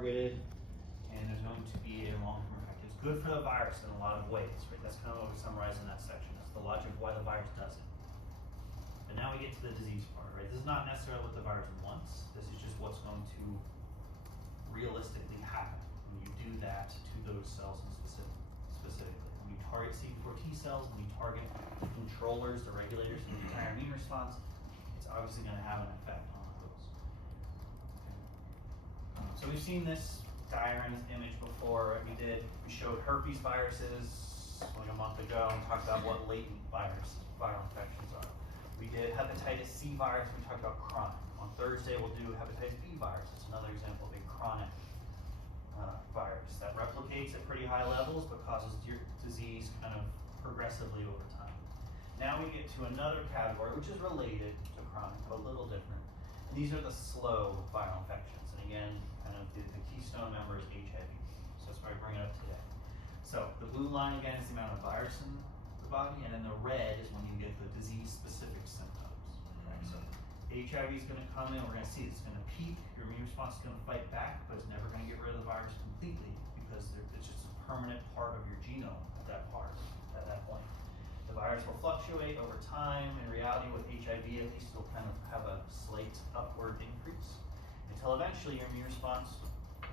targeted, and there's going to be a long-term effect. It's good for the virus in a lot of ways, right? That's kind of what we summarize in that section. That's the logic of why the virus does it. But now we get to the disease part, right? This is not necessarily what the virus wants. This is just what's going to realistically happen when you do that to those cells specifically. When you target CD4 T cells, when you target the controllers, the regulators of the entire immune response, it's obviously going to have an effect on those. Okay. So we've seen this diagram, this image before. Right? We showed herpes viruses like a month ago and talked about what latent viral infections are. We did hepatitis C virus, we talked about chronic. On Thursday we'll do hepatitis B virus. It's another example of a chronic virus that replicates at pretty high levels but causes your disease kind of progressively over time. Now we get to another category which is related to chronic, but a little different. And these are the slow viral infections. And again, kind of the keystone member is HIV. So that's why I bring it up today. So the blue line again is the amount of virus in the body, and then the red is when you get the disease-specific symptoms. Okay? So HIV is going to come in, we're going to see it's going to peak, your immune response is going to fight back, but it's never going to get rid of the virus completely because it's just a permanent part of your genome at that point. The virus will fluctuate over time. In reality, with HIV at least, it'll kind of have a slight upward increase until eventually your immune response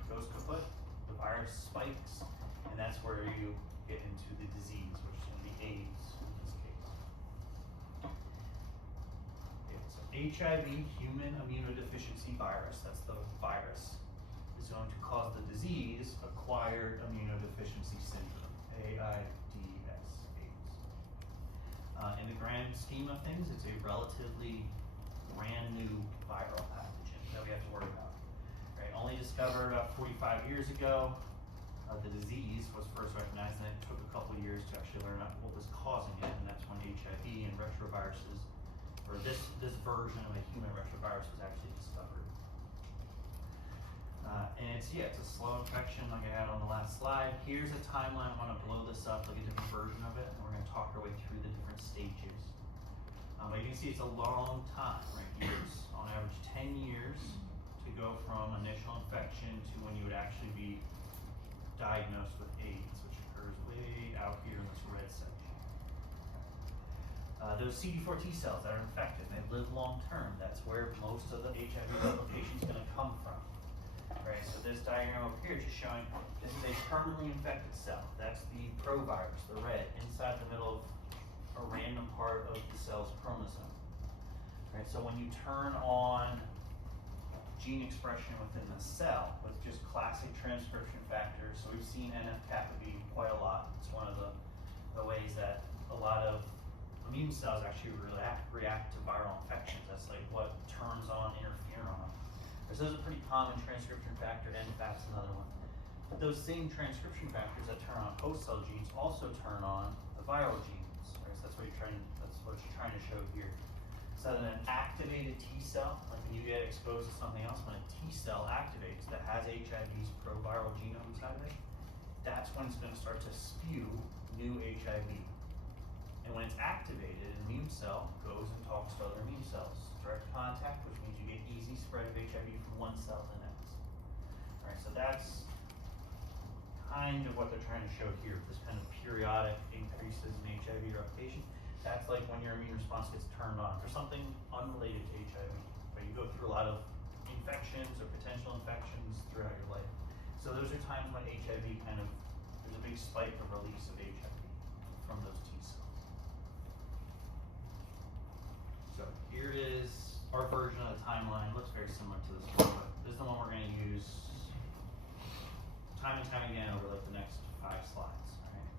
goes kaput, the virus spikes, and that's where you get into the disease, which is going to be AIDS in this case. Okay, so HIV, human immunodeficiency virus, that's the virus, is going to cause the disease acquired immunodeficiency syndrome, AIDS. In the grand scheme of things, it's a relatively brand new viral pathogen that we have to worry about. Right? Only discovered about 45 years ago. The disease was first recognized, and it took a couple of years to actually learn out what was causing it, and that's when HIV and retroviruses, or this version of a human retrovirus was actually discovered. And it's a slow infection like I had on the last slide. Here's a timeline. I want to blow this up, like a different version of it, and we're going to talk our way through the different stages. But you can see it's a long time, right? Years, on average 10 years to go from initial infection to when you would actually be diagnosed with AIDS, which occurs way out here in this red section. Those CD4 T cells that are infected, they live long term. That's where most of the HIV replication is going to come from. Right, so this diagram over here is just showing this is a permanently infected cell. That's the provirus, the red, inside the middle of a random part of the cell's chromosome. Right, so when you turn on gene expression within the cell with just classic transcription factors, so we've seen NF-kappa B quite a lot. It's one of the ways that a lot of immune cells actually react to viral infections. That's like what turns on interferon. So those are pretty common transcription factor, NFAP's another one. But those same transcription factors that turn on host cell genes also turn on the viral genes. Right? So that's what you're trying to show here. So then an activated T cell, like when you get exposed to something else, when a T cell activates that has HIV's proviral genome inside of it, that's when it's going to start to spew new HIV. And when it's activated, an immune cell goes and talks to other immune cells. Direct contact, which means you get easy spread of HIV from one cell to the next. All right, so that's kind of what they're trying to show here, this kind of periodic increases in HIV replication. That's like when your immune response gets turned on for something unrelated to HIV. But you go through a lot of infections or potential infections throughout your life. So those are times when HIV there's a big spike of release of HIV from those T cells. So here is our version of the timeline. It looks very similar to this one, but this is the one we're going to use time and time again over like the next 5 slides. All right?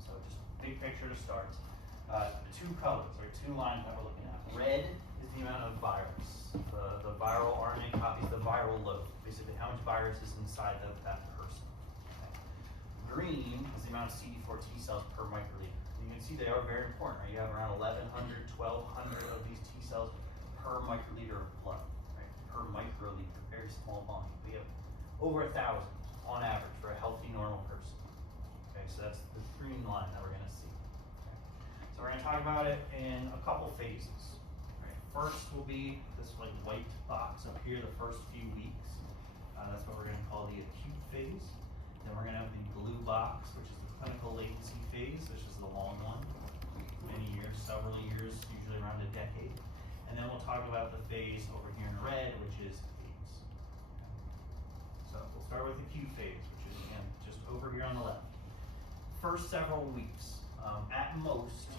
So just big picture to start. Two colors, or 2 lines that we're looking at. Red is the amount of virus, the viral RNA copies, the viral load, basically how much virus is inside of that person. Okay. Green is the amount of CD4 T cells per microliter. You can see they are very important. Right? You have around 1,100, 1,200 of these T cells per microliter of blood, right? Per microliter, very small volume. We have over 1,000 on average for a healthy, normal person. Okay, so that's the green line that we're going to see. Okay. So we're going to talk about it in a couple phases. Right? First will be this like white box up here, the first few weeks. That's what we're going to call the acute box, which is the clinical latency phase, which is the long one, many years, several years, usually around a decade. And then we'll talk about the phase over here in red, which is AIDS. So we'll start with the acute phase, which is again, just over here on the left. First several weeks, at most,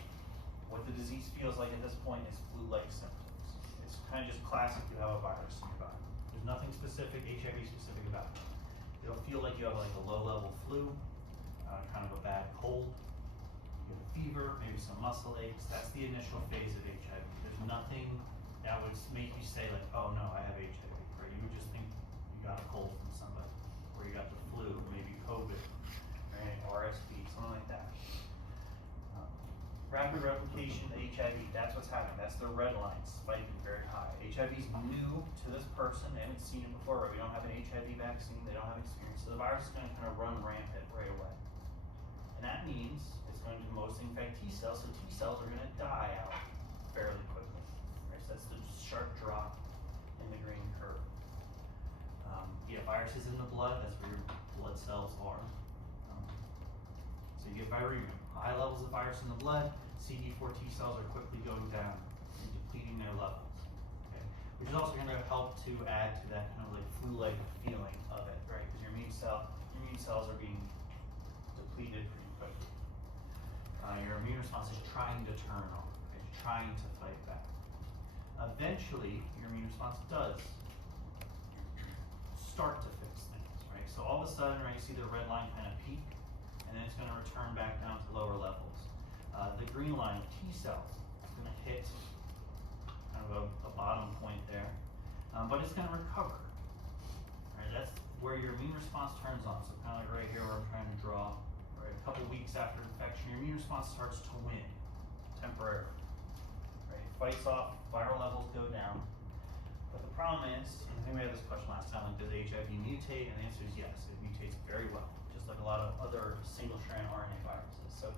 what the disease feels like at this point is flu-like symptoms. It's kind of just classic, you have a virus in your body. There's nothing specific, HIV specific about it. It'll feel like you have like a low-level flu, kind of a bad cold, you have a fever, maybe some muscle aches. That's the initial phase of HIV. There's nothing that would make you say like, oh no, I have HIV, right? You would just think you got a cold from somebody, or you got the flu, or maybe COVID, right? RSV, something like that. Rapid replication of HIV, that's what's happening. That's the red line spiking very high. HIV is new to this person. They haven't seen it before, right? We don't have an HIV vaccine. They don't have experience. So the virus is going to kind of run rampant right away. And that means it's going to mostly infect T cells, so T cells are going to die out fairly quickly. Right? So that's the sharp drop in the green curve. You get viruses in the blood, that's where your blood cells are. So you get viremia. High levels of virus in the blood, CD4 T cells are quickly going down and depleting their levels. Okay? Which is also going to help to add to that kind of like flu-like feeling of it, right? Because your immune cells are being depleted pretty quickly. Your immune response is trying to turn on, okay? It's trying to fight back. Eventually, your immune response does start to fix things, right? So all of a sudden, right, you see the red line kind of peak, and then it's going to return back down to lower levels. The green line, T cells, is going to hit kind of a bottom point there, but it's going to recover. Right? That's where your immune response turns on. So kind of like right here where I'm trying to draw. Right? A couple weeks after infection, your immune response starts to win temporarily. Right? It fights off, viral levels go down. But the problem is, and I think we had this question last time, like, does HIV mutate? And the answer is yes, it mutates very well, just like a lot of other single-strand RNA viruses. So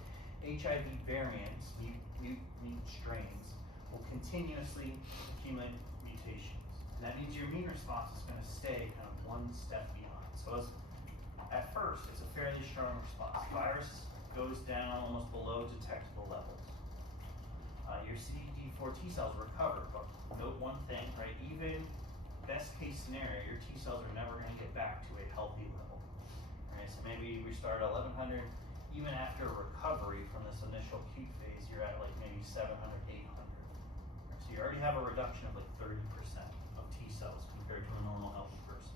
HIV variants, mutant strains, will continuously accumulate mutations. And that means your immune response is going to stay kind of one step behind. So at first, it's a fairly strong response. Virus goes down almost below detectable levels. Your CD4 T cells recover, but note one thing, right? Even best case scenario, your T cells are never going to get back to a healthy level. Right? So maybe we start at 1100, even after recovery from this initial acute phase, you're at like maybe 700, 800. Right? So you already have a reduction of like 30% of T cells compared to a normal healthy person.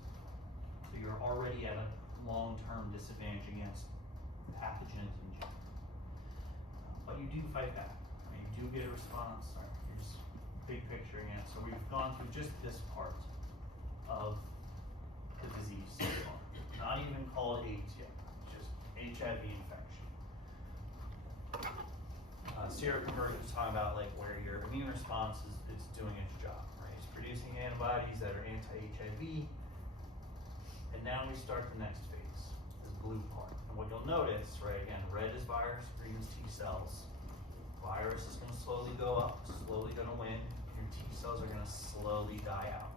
So you're already at a long-term disadvantage against pathogens in general. But you do fight back. Right? You do get a response. Right? Here's big picture again. So we've gone through just this part of the disease so far. Not even called AIDS yet, just HIV infection. Seroconversion is talking about like where your immune response is doing its job, right? It's producing antibodies that are anti-HIV. And now we start the next phase, this blue part. And what you'll notice, right, again, red is virus, green is T cells. Virus is going to slowly go up, slowly going to win. Your T cells are going to slowly die out.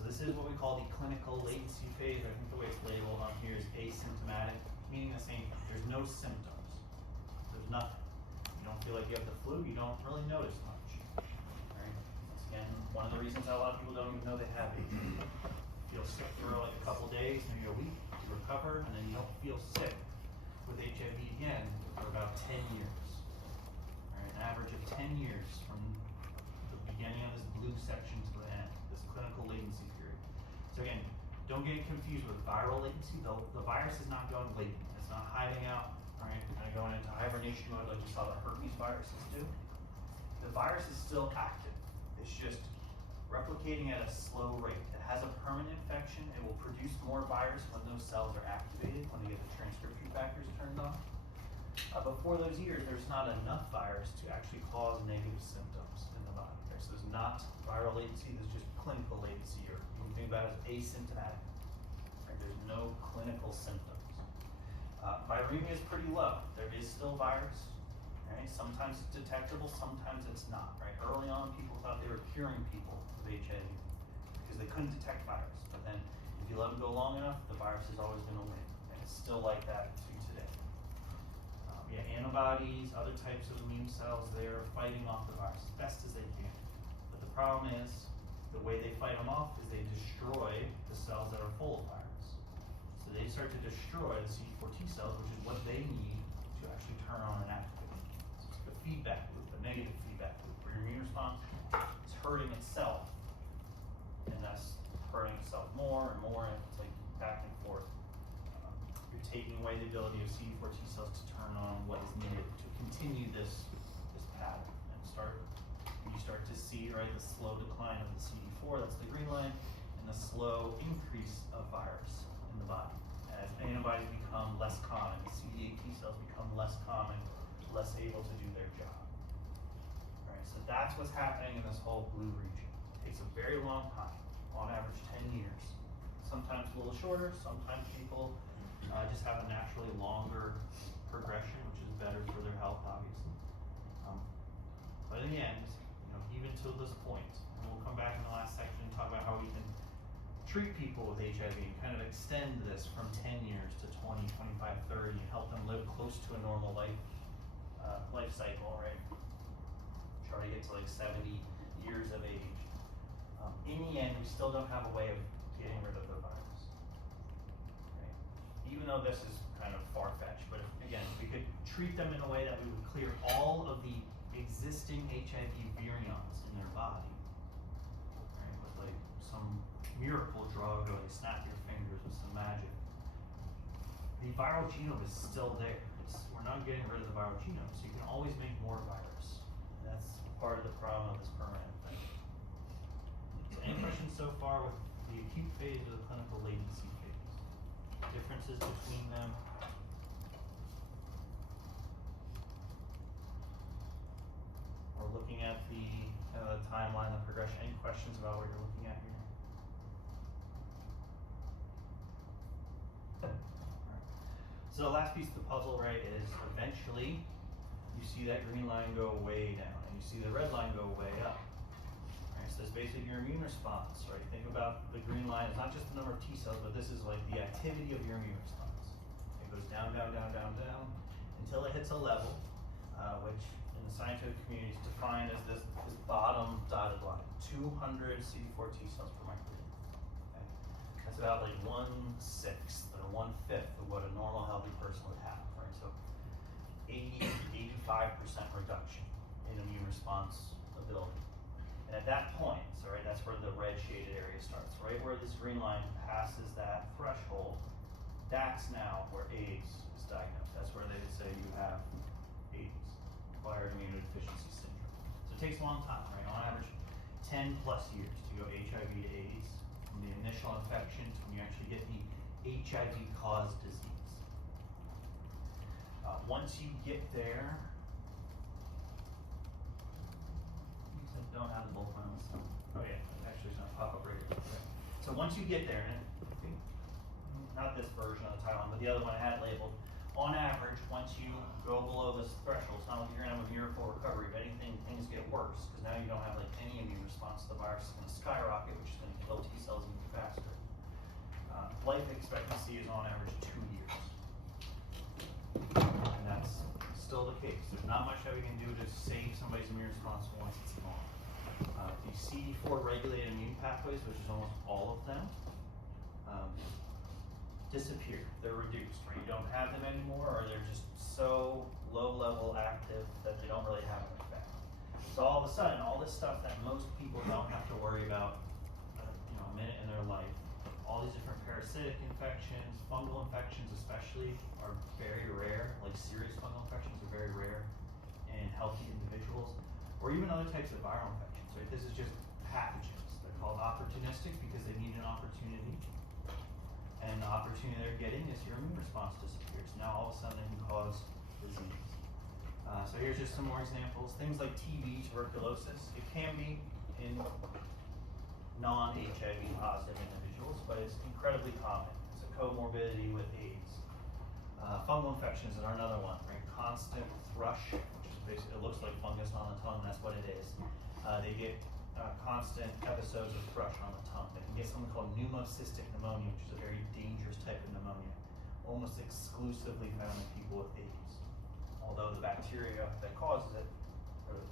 So this is what we call the clinical latency phase. I think the way it's labeled on here is asymptomatic, meaning the same thing. There's no symptoms. There's nothing. You don't feel like you have the flu. You don't really notice much. Right? That's again one of the reasons a lot of people don't even know they have it. You feel sick for like a couple days, maybe a week. You recover, and then you don't feel sick with HIV again for about 10 years. Right? An average of 10 years from the beginning of this blue section to the end. This clinical latency period. So again, don't get confused with viral latency. The virus is not going latent. It's not hiding out, right? Kind of going into hibernation mode like we saw the herpes viruses do. The virus is still active. It's just replicating at a slow rate. It has a permanent infection. It will produce more virus when those cells are activated, when they get the transcription factors turned on. But for those years, there's not enough virus to actually cause negative symptoms in the body. Right? So there's not viral latency, there's just clinical latency, or you can think about it as asymptomatic. Right? There's no clinical symptoms. Viremia is pretty low. There is still virus. Right? Sometimes it's detectable, sometimes it's not. Right? Early on, people thought they were curing people with HIV because they couldn't detect virus. But then let them go long enough, the virus is always going to win. And it's still like that to today. Antibodies, other types of immune cells, they're fighting off the virus as best as they can. But the problem is, the way they fight them off is they destroy the cells that are full of virus. So they start to destroy the CD4 T cells, which is what they need to actually turn on and activate. So it's the feedback loop, the negative feedback loop, where your immune response is hurting itself, and thus hurting itself more and more, and it's like back and forth. You're taking away the ability of CD4 T cells to turn on what is needed to continue this pattern, and you start to see, right, the slow decline of the CD4, that's the green line, and the slow increase of virus in the body. As antibodies become less common, CD8 T cells become less common, less able to do their job. All right, so that's what's happening in this whole blue region. It takes a very long time, on average 10 years. Sometimes a little shorter, sometimes people just have a naturally longer progression, which is better for their health, obviously. But in the end, even till this point, and we'll come back in the last section and talk about how we can treat people with HIV and kind of extend this from 10 years to 20, 25, 30, and help them live close to a normal life cycle, right? Try to get to like 70 years of age. In the end, we still don't have a way of getting rid of the virus. Right? Even though this is kind of far-fetched, but again, we could treat them in a way that we would clear all of the existing HIV virions in their body, right? With like some miracle drug, or like snap your fingers with some magic. The viral genome is still there. We're not getting rid of the viral genome, so you can always make more virus. And that's part of the problem of this permanent infection. So any questions so far with the acute phase or the clinical latency phase? Differences between them? We're looking at the timeline, the progression. Any questions about what you're looking at here? So the last piece of the puzzle, right, is eventually you see that green line go way down, and you see the red line go way up. Right, so it's basically your immune response, right? Think about the green line. It's not just the number of T cells, but this is like the activity of your immune response. It goes down, down, down, down, down, until it hits a level, which in the scientific community is defined as this bottom dotted line, 200 CD4 T cells per microliter. Okay? That's about like 1/6 or 1/5 of what a normal healthy person would have, right? So 80-85% reduction in immune response ability. And at that point, so right, that's where the red shaded area starts, right where this green line passes that threshold, that's now where AIDS is diagnosed. That's where they would say you have AIDS, acquired immunodeficiency syndrome. So it takes a long time, right? On average, 10 plus years to go HIV to AIDS, from the initial infection to when you actually get the HIV-caused disease. Once you get there, I don't have the bullet point on this. Oh yeah, actually it's gonna pop up right here. Okay. So once you get there, and not this version of the timeline, but the other one I had labeled, on average, once you go below this threshold, it's not like you're gonna have a miracle recovery. If anything, things get worse, because now you don't have like any immune response. The virus is gonna skyrocket, which is gonna kill T cells even faster. Life expectancy is on average 2 years. And that's still the case. There's not much that we can do to save somebody's immune response once it's gone. The CD4 regulated immune pathways, which is almost all of them, disappear. They're reduced, right? You don't have them anymore, or they're just so low level active that they don't really have an effect. So all of a sudden, all this stuff that most people don't have to worry about, a minute in their life, all these different parasitic infections, fungal infections especially, are very rare. Like serious fungal infections are very rare in healthy individuals, or even other types of viral infections, right? This is just pathogens. They're called opportunistic because they need an opportunity. And the opportunity they're getting is your immune response disappears. Now all of a sudden they can cause disease. So here's just some more examples. Things like TB, tuberculosis. It can be in non-HIV positive individuals, but it's incredibly common. It's a comorbidity with AIDS. Fungal infections are another one, right? Constant thrush, which is basically, it looks like fungus on the tongue, that's what it is. They get constant episodes of thrush on the tongue that can get something called pneumocystic pneumonia, which is a very dangerous type of pneumonia, almost exclusively found in people with AIDS. Although the bacteria that causes it, or the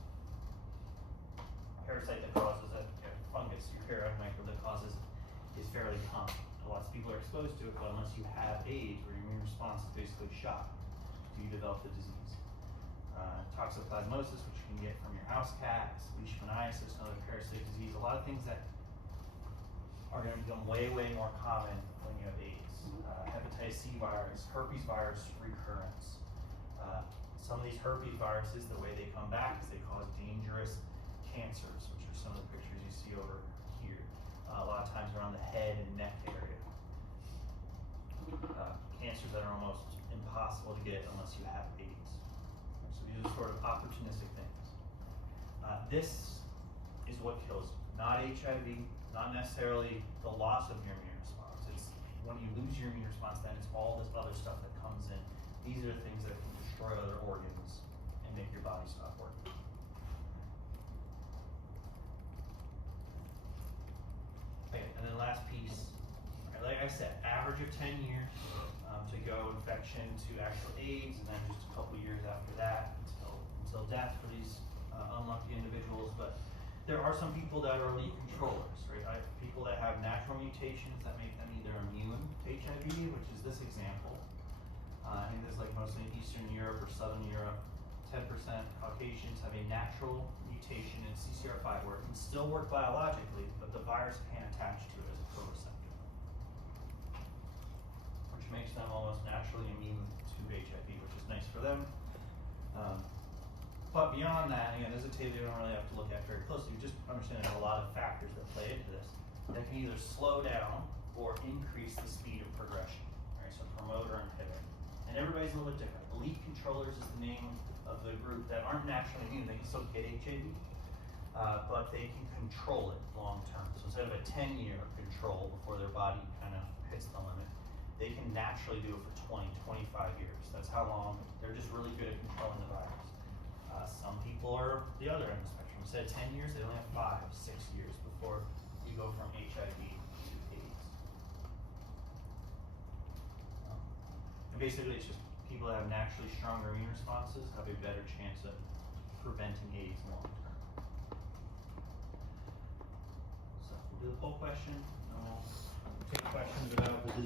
parasite that causes it, fungus, eukaryotic microbe that causes it, is fairly common. Lots of people are exposed to it, but unless you have AIDS, where your immune response is basically shot, do you develop the disease? Toxoplasmosis, which you can get from your house cat, leishmaniasis, another parasitic disease, a lot of things that are going to become way, way more common when you have AIDS. Hepatitis C virus, herpes virus recurrence. Some of these herpes viruses, the way they come back is they cause dangerous cancers, which are some of the pictures you see over here. A lot of times around the head and neck area. Cancers that are almost impossible to get unless you have AIDS. So these are sort of opportunistic things. This is what kills you, not HIV, not necessarily the loss of your immune response. It's when you lose your immune response, then it's all this other stuff that comes in. These are the things that can destroy other organs and make your body stop working. Okay, and then last piece, like I said, average of 10 years to go infection to actual AIDS, and then just a couple years after that until death for these unlucky individuals. But there are some people that are elite controllers, right? People that have natural mutations that make them either immune to HIV, which is this example. I think this is like mostly in Eastern Europe or Southern Europe. 10% Caucasians have a natural mutation in CCR5 where it can still work biologically, but the virus can't attach to it as a co-receptor, which makes them almost naturally immune to HIV, which is nice for them. But beyond that, again, this is a data you don't really have to look at very closely. You just understand there's a lot of factors that play into this that can either slow down or increase the speed of progression, right? So promote or inhibit. And everybody's a little bit different. Elite controllers is the name of the group that aren't naturally immune. They can still get HIV, but they can control it long term. So instead of a 10-year control before their body kind of hits the limit, they can naturally do it for 20, 25 years. That's how long they're just really good at controlling the virus. Some people are the other end of the spectrum. Instead of 10 years, they only have 5, 6 years before you go from HIV to AIDS. And basically, it's just people that have naturally stronger immune responses have a better chance of preventing AIDS long term. So we'll do the poll question, and we'll take questions about the disease.